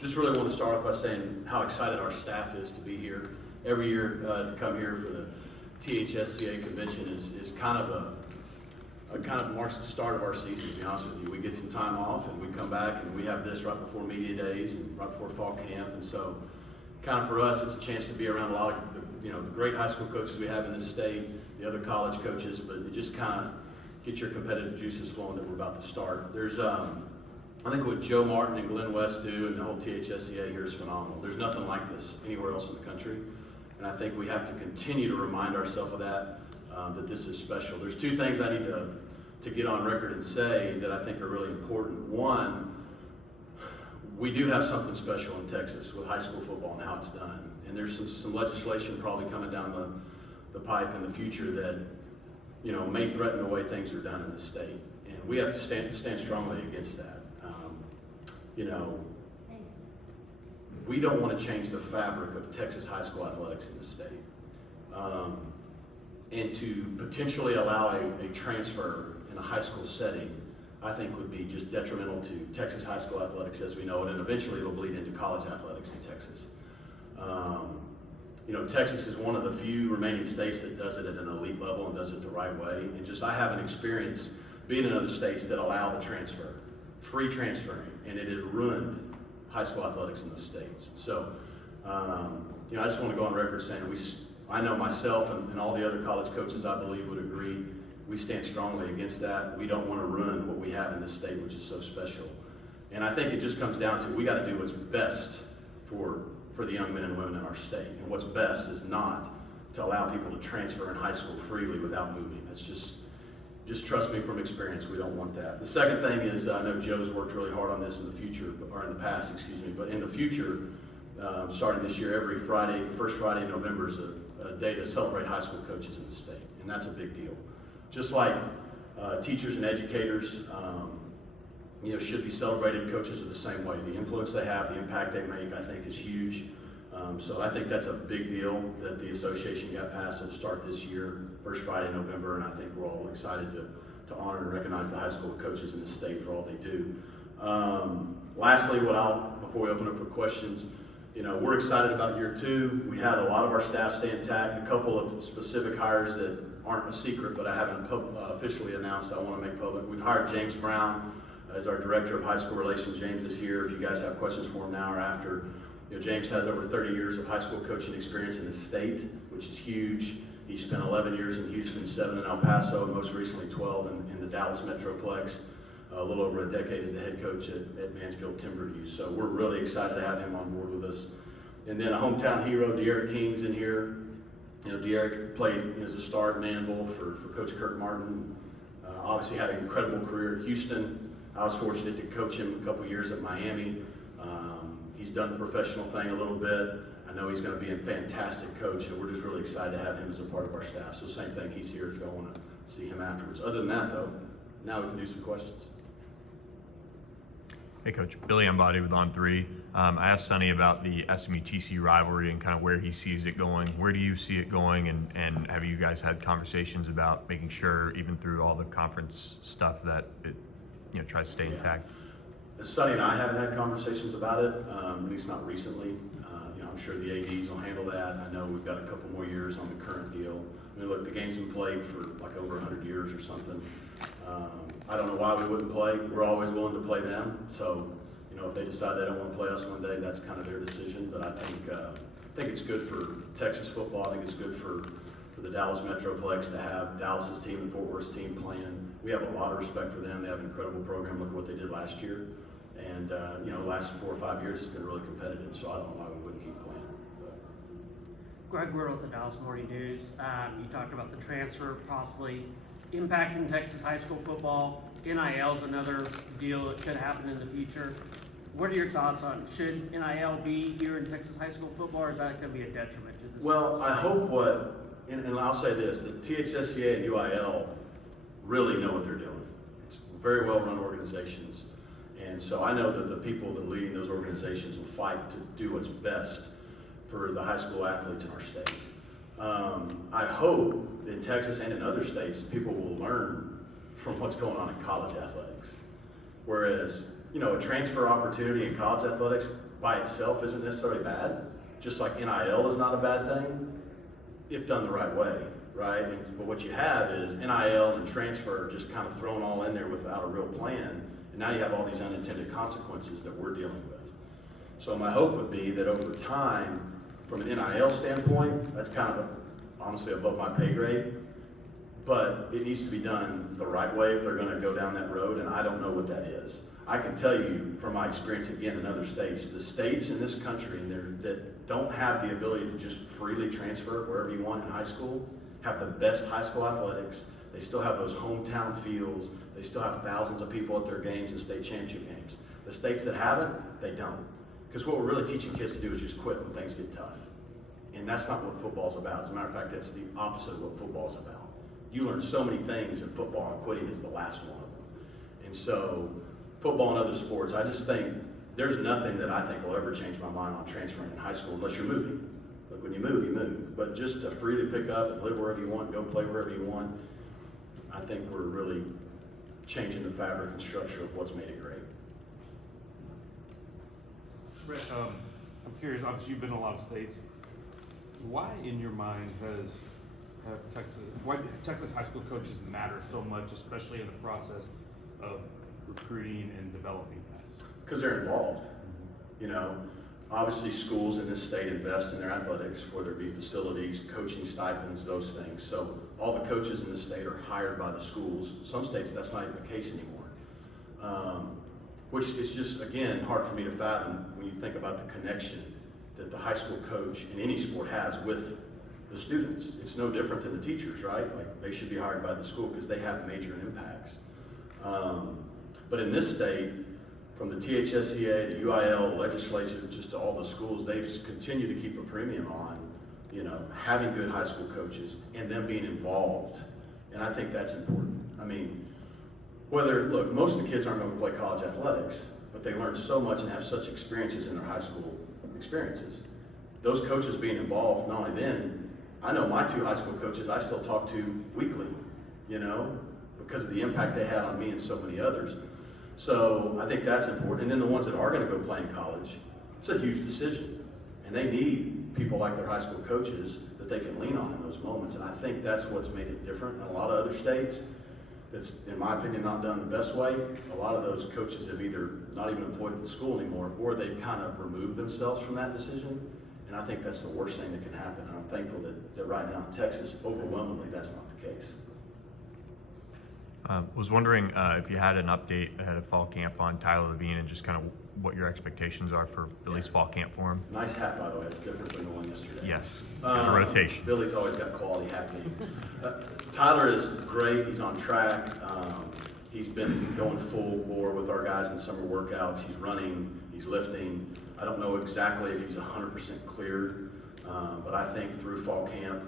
Just really want to start off by saying how excited our staff is to be here. Every year to come here for the THSCA convention is kind of marks the start of our season, to be honest with you. We get some time off and we come back and we have this right before media days and right before fall camp. And so kind of for us, it's a chance to be around a lot of the great high school coaches we have in this state, the other college coaches, but it just kind of get your competitive juices flowing that we're about to start. There's I think what Joe Martin and Glenn West do and the whole THSCA here is phenomenal. There's nothing like this anywhere else in the country. And I think we have to continue to remind ourselves of that, that this is special. There's two things I need to get on record and say that I think are really important. One, we do have something special in Texas with high school football and how it's done. And there's some legislation probably coming down the pipe in the future that may threaten the way things are done in the state. And we have to stand strongly against that. We don't want to change the fabric of Texas high school athletics in the state. And to potentially allow a transfer in a high school setting, I think would be just detrimental to Texas high school athletics as we know it, and eventually it'll bleed into college athletics in Texas. Texas is one of the few remaining states that does it at an elite level and does it the right way. And just I have an experience being in other states that allow the transfer, free transferring, and it has ruined high school athletics in those states. So, I just want to go on record saying I know myself and all the other college coaches I believe would agree, we stand strongly against that. We don't want to ruin what we have in this state, which is so special. And I think it just comes down to we got to do what's best for the young men and women in our state. And what's best is not to allow people to transfer in high school freely without moving. It's just trust me from experience, we don't want that. The second thing is, I know Joe's worked really hard on this in the future, or in the past, but in the future, starting this year, every Friday, first Friday in November is a day to celebrate high school coaches in the state, and that's a big deal. Just like teachers and educators, should be celebrated, coaches are the same way. The influence they have, the impact they make, I think is huge. So I think that's a big deal that the association got passed to start this year, first Friday in November, and I think we're all excited to honor and recognize the high school coaches in the state for all they do. Lastly, before we open up for questions, we're excited about year two. We had a lot of our staff stay intact, a couple of specific hires that aren't a secret, but I haven't officially announced I want to make public. We've hired James Brown as our Director of High School Relations. James is here if you guys have questions for him now or after. James has over 30 years of high school coaching experience in the state, which is huge. He spent 11 years in Houston, 7 in El Paso, and most recently 12 in the Dallas Metroplex, a little over a decade as the head coach at Mansfield Timberview. So we're really excited to have him on board with us. And then a hometown hero, De'Aaron King's in here. De'Aaron played as a star at Manville for Coach Kirk Martin. Obviously had an incredible career at Houston. I was fortunate to coach him a couple years at Miami. He's done the professional thing a little bit. I know he's going to be a fantastic coach, and we're just really excited to have him as a part of our staff. So same thing, he's here if y'all want to see him afterwards. Other than that, though, now we can do some questions. Hey, Coach. Billy Embody with On3. I asked Sonny about the SMU-TCU rivalry and kind of where he sees it going. Where do you see it going, and have you guys had conversations about making sure, even through all the conference stuff, that it tries to stay intact? Sonny and I haven't had conversations about it, at least not recently. I'm sure the ADs will handle that. I know we've got a couple more years on the current deal. Look, the game's been played for like over 100 years or something. I don't know why we wouldn't play. We're always willing to play them. So, if they decide they don't want to play us one day, that's kind of their decision. But I think it's good for Texas football. I think it's good for the Dallas Metroplex to have Dallas's team and Fort Worth's team playing. We have a lot of respect for them. They have an incredible program. Look at what they did last year. And, last 4 or 5 years, it's been really competitive. So I don't know why we wouldn't keep playing. Greg Wirtle with the Dallas Morning News. You talked about the transfer possibly impacting Texas high school football. NIL is another deal that could happen in the future. What are your thoughts on, should NIL be here in Texas high school football, or is that going to be a detriment to this? Well, I hope and I'll say this, the THSCA and UIL really know what they're doing. It's very well-run organizations. And so I know that the people that are leading those organizations will fight to do what's best for the high school athletes in our state. I hope in Texas and in other states, people will learn from what's going on in college athletics. Whereas, a transfer opportunity in college athletics by itself isn't necessarily bad, just like NIL is not a bad thing, if done the right way, right? But what you have is NIL and transfer just kind of thrown all in there without a real plan, and now you have all these unintended consequences that we're dealing with. So my hope would be that over time, from an NIL standpoint, that's kind of honestly above my pay grade, but it needs to be done the right way if they're going to go down that road, and I don't know what that is. I can tell you from my experience again in other states, the states in this country that don't have the ability to just freely transfer wherever you want in high school have the best high school athletics. They still have those hometown fields. They still have thousands of people at their games and state championship games. The states that haven't, they don't. Because what we're really teaching kids to do is just quit when things get tough. And that's not what football's about. As a matter of fact, that's the opposite of what football's about. You learn so many things in football, and quitting is the last one of them. And so, football and other sports, I just think there's nothing that I think will ever change my mind on transferring in high school unless you're moving. Like when you move, you move. But just to freely pick up and live wherever you want, go play wherever you want, I think we're really changing the fabric and structure of what's made it great. Rhett, I'm curious, obviously you've been in a lot of states. Why in your mind why do Texas high school coaches matter so much, especially in the process of recruiting and developing guys? Because they're involved. Obviously schools in this state invest in their athletics, whether it be facilities, coaching stipends, those things. So all the coaches in the state are hired by the schools. Some states that's not even the case anymore. Which is just, again, hard for me to fathom when you think about the connection that the high school coach in any sport has with the students. It's no different than the teachers, right? Like they should be hired by the school because they have major impacts. But in this state, from the THSCA, the UIL legislature, just to all the schools, they've continued to keep a premium on, having good high school coaches and them being involved. And I think that's important. I mean, most of the kids aren't going to play college athletics, but they learn so much and have such experiences in their high school experiences. Those coaches being involved, not only then, I know my two high school coaches I still talk to weekly, because of the impact they had on me and so many others. So I think that's important. And then the ones that are going to go play in college, it's a huge decision. And they need people like their high school coaches that they can lean on in those moments. And I think that's what's made it different. In a lot of other states, that's, in my opinion, not done the best way. A lot of those coaches have either not even employed at the school anymore, or they've kind of removed themselves from that decision. And I think that's the worst thing that can happen. And I'm thankful that right now in Texas, overwhelmingly, that's not the case. Was wondering if you had an update ahead of fall camp on Tyler Levine and just kind of what your expectations are for Billy's fall camp for him. Nice hat, by the way. It's different than the one yesterday. Yes, the rotation. Billy's always got quality hat game. Tyler is great. He's on track. He's been going full bore with our guys in summer workouts. He's running. He's lifting. I don't know exactly if he's 100% cleared, but I think through fall camp,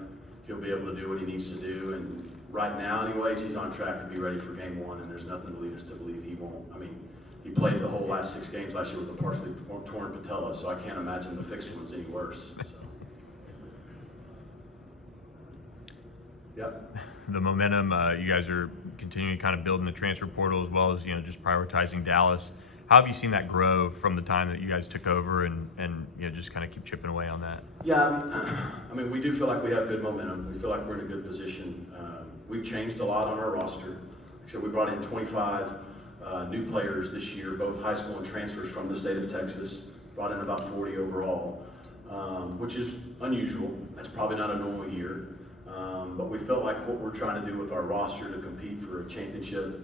he'll be able to do what he needs to do. And right now, anyways, he's on track to be ready for game one, and there's nothing to lead us to believe he won't. I mean, he played the whole last 6 games last year with a partially torn patella, so I can't imagine the fixed one's any worse. So. Yep. The momentum, you guys are continuing kind of building the transfer portal as well as, just prioritizing Dallas. How have you seen that grow from the time that you guys took over and just kind of keep chipping away on that? Yeah, I mean, we do feel like we have good momentum. We feel like we're in a good position. We've changed a lot on our roster. Like I said, we brought in 25 new players this year, both high school and transfers from the state of Texas. Brought in about 40 overall, which is unusual. That's probably not a normal year. But we felt like what we're trying to do with our roster to compete for a championship,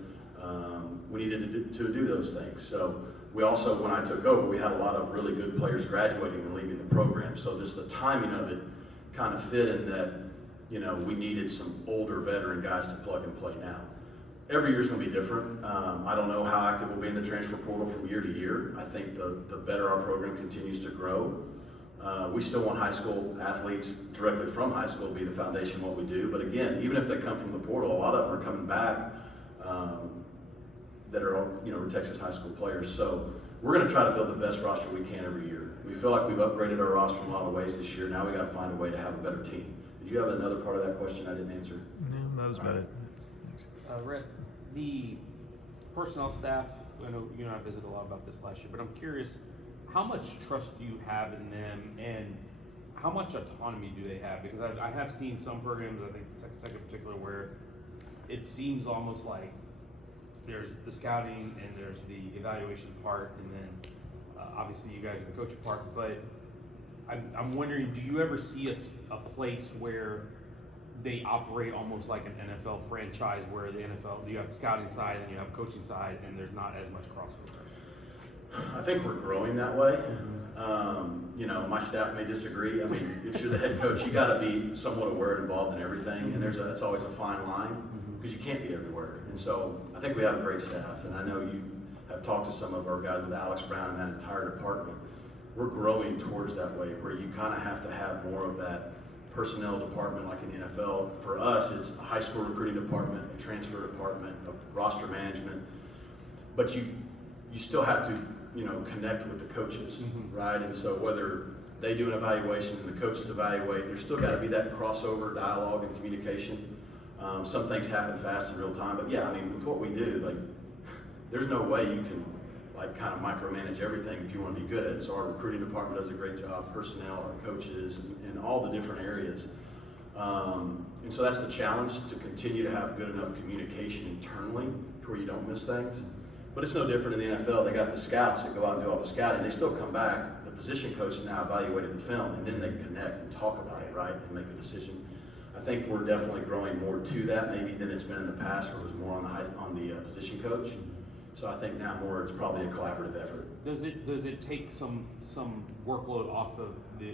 we needed to do those things. So we also, when I took over, we had a lot of really good players graduating and leaving the program. So just the timing of it kind of fit in that, we needed some older veteran guys to plug and play now. Every year's going to be different. I don't know how active we'll be in the transfer portal from year to year. I think the better our program continues to grow. We still want high school athletes directly from high school to be the foundation of what we do. But again, even if they come from the portal, a lot of them are coming back that are, Texas high school players. So we're going to try to build the best roster we can every year. We feel like we've upgraded our roster in a lot of ways this year. Now we got to find a way to have a better team. Did you have another part of that question I didn't answer? No, that was about it. Rhett, the personnel staff I know you and I visited a lot about this last year, but I'm curious, how much trust do you have in them, and how much autonomy do they have? Because I have seen some programs, I think Texas Tech in particular, where it seems almost like there's the scouting and there's the evaluation part, and then obviously you guys are the coaching part. But I'm wondering, do you ever see a place where they operate almost like an NFL franchise, where the NFL, you have the scouting side and you have coaching side, and there's not as much crossover? I think we're growing that way. You know, my staff may disagree. I mean, if you're the head coach, you got to be somewhat aware and involved in everything, and it's always a fine line because you can't be everywhere. And so I think we have a great staff, and I know you have talked to some of our guys with Alex Brown and that entire department. We're growing towards that way where you kind of have to have more of that personnel department like in the NFL. For us, it's a high school recruiting department, a transfer department, a roster management, but you still have to, you know, connect with the coaches, right? And so whether they do an evaluation and the coaches evaluate, there's still got to be that crossover dialogue and communication. Some things happen fast in real time, but yeah, I mean, with what we do, like, there's no way you can like kind of micromanage everything if you want to be good at it. So our recruiting department does a great job, personnel, our coaches, and all the different areas. And so that's the challenge, to continue to have good enough communication internally to where you don't miss things. But it's no different in the NFL. They got the scouts that go out and do all the scouting. They still come back. The position coach has now evaluated the film, and then they connect and talk about it, right, and make a decision. I think we're definitely growing more to that maybe than it's been in the past, where it was more on the position coach. So I think now more it's probably a collaborative effort. Does it take some workload off of the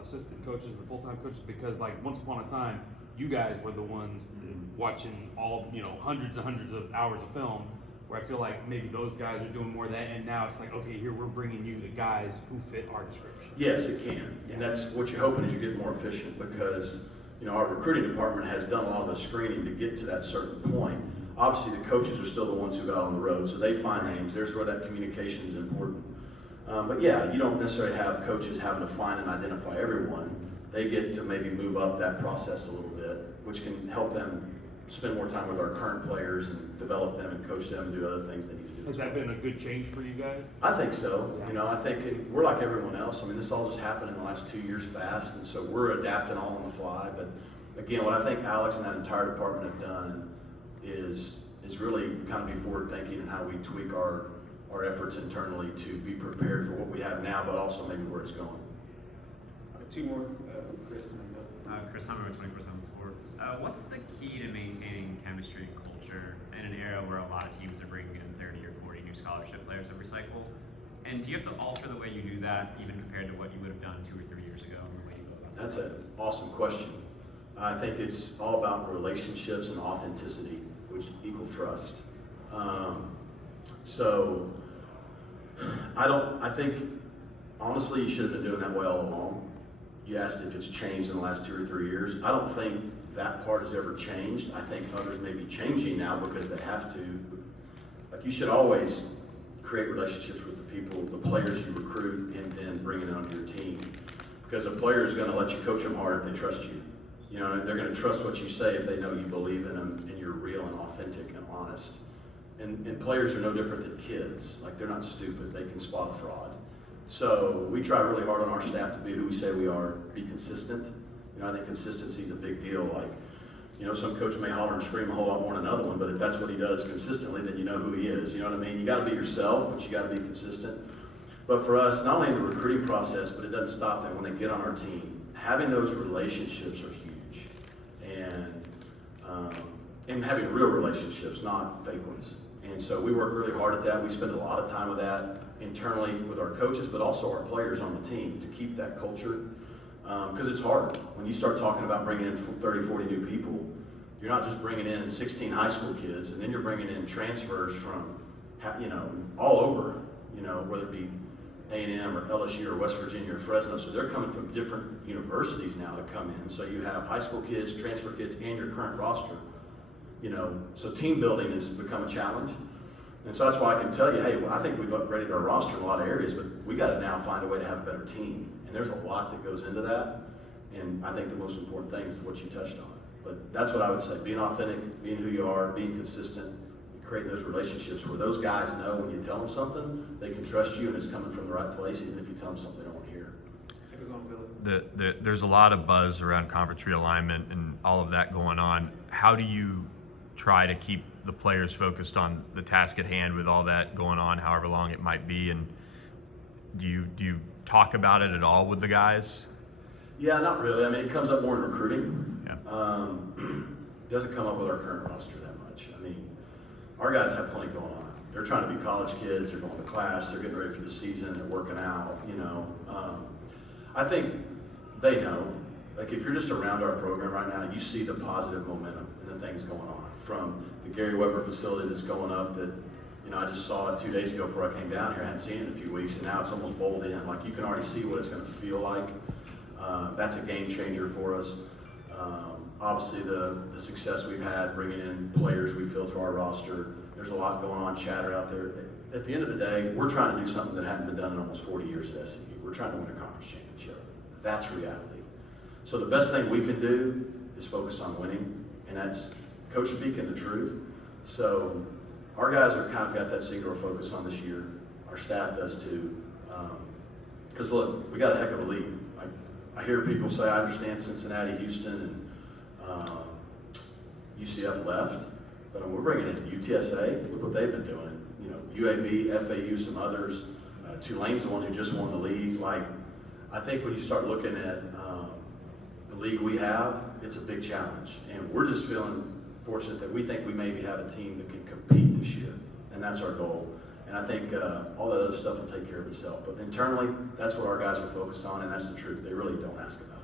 assistant coaches and the full-time coaches? Because like once upon a time, you guys were the ones watching all, you know, hundreds and hundreds of hours of film, where I feel like maybe those guys are doing more of that, and now it's like, okay, here we're bringing you the guys who fit our description. Yes, it can, and that's what you're hoping is you get more efficient, because you know our recruiting department has done a lot of the screening to get to that certain point. Obviously, the coaches are still the ones who got on the road, so they find names. There's where that communication is important. But yeah, you don't necessarily have coaches having to find and identify everyone. They get to maybe move up that process a little bit, which can help them spend more time with our current players and develop them and coach them and do other things they need to do. Has that been a good change for you guys? I think so. You know, I think we're like everyone else. I mean, this all just happened in the last 2 years fast, and so we're adapting all on the fly. But again, what I think Alex and that entire department have done is really kind of be forward thinking and how we tweak our efforts internally to be prepared for what we have now, but also maybe where it's going. Two more, Chris. Chris Hummer with 24/7 Sports. What's the key to maintaining chemistry and culture in an era where a lot of teams are bringing in 30 or 40 new scholarship players every cycle? And do you have to alter the way you do that, even compared to what you would have done 2 or 3 years ago? In the way you go about That's an awesome question. I think it's all about relationships and authenticity, which equal trust. So I think honestly you should have been doing that way all along. You asked if it's changed in the last 2 or 3 years. I don't think that part has ever changed. I think others may be changing now because they have to. Like, you should always create relationships with the people, the players you recruit, and then bring it onto your team. Because a player is going to let you coach them hard if they trust you. You know, they're going to trust what you say if they know you believe in them and you're real and authentic and honest. And players are no different than kids. Like, they're not stupid. They can spot fraud. So we try really hard on our staff to be who we say we are, be consistent. You know, I think consistency is a big deal. Like, you know, some coach may holler and scream a whole lot more than another one, but if that's what he does consistently, then you know who he is. You know what I mean? You got to be yourself, but you got to be consistent. But for us, not only in the recruiting process, but it doesn't stop there. When they get on our team, having those relationships are huge, and having real relationships, not fake ones. And so we work really hard at that. We spend a lot of time with that internally with our coaches, but also our players on the team to keep that culture. Because it's hard. When you start talking about bringing in 30, 40 new people, you're not just bringing in 16 high school kids, and then you're bringing in transfers from, you know, all over, you know, whether it be A&M or LSU or West Virginia or Fresno. So they're coming from different universities now to come in. So you have high school kids, transfer kids, and your current roster. You know, so team building has become a challenge. And so that's why I can tell you, hey, well, I think we've upgraded our roster in a lot of areas, but we got to now find a way to have a better team. And there's a lot that goes into that. And I think the most important thing is what you touched on. But that's what I would say, being authentic, being who you are, being consistent, creating those relationships where those guys know when you tell them something, they can trust you and it's coming from the right place, even if you tell them something they don't want to hear. Check us on, Philip. There's a lot of buzz around conference realignment and all of that going on. How do you try to keep the players focused on the task at hand with all that going on, however long it might be? And do you talk about it at all with the guys? Yeah, not really. I mean, it comes up more in recruiting. Yeah. Doesn't come up with our current roster that much. I mean, our guys have plenty going on. They're trying to be college kids. They're going to class. They're getting ready for the season. They're working out. You know, I think they know. Like, if you're just around our program right now, you see the positive momentum and the things going on. From the Gary Weber facility that's going up that, you know, I just saw it 2 days ago before I came down here. I hadn't seen it in a few weeks, and now it's almost bowled in. Like, you can already see what it's going to feel like. That's a game changer for us. Obviously, the success we've had bringing in players we feel to our roster. There's a lot going on, chatter out there. At the end of the day, we're trying to do something that hadn't been done in almost 40 years at SMU. We're trying to win a conference championship. That's reality. So the best thing we can do is focus on winning, and that's Coach speaking the truth. So our guys are kind of got that singular focus on this year. Our staff does too. Because look, we got a heck of a lead. I hear people say, I understand Cincinnati, Houston, and UCF left, but we're bringing in UTSA. Look what they've been doing. You know, UAB, FAU, some others. Tulane's the one who just won the league. Like, I think when you start looking at the league we have, it's a big challenge, and we're just feeling fortunate that we think we maybe have a team that can compete this year, and that's our goal. And I think all that other stuff will take care of itself. But internally, that's what our guys are focused on, and that's the truth. They really don't ask about it.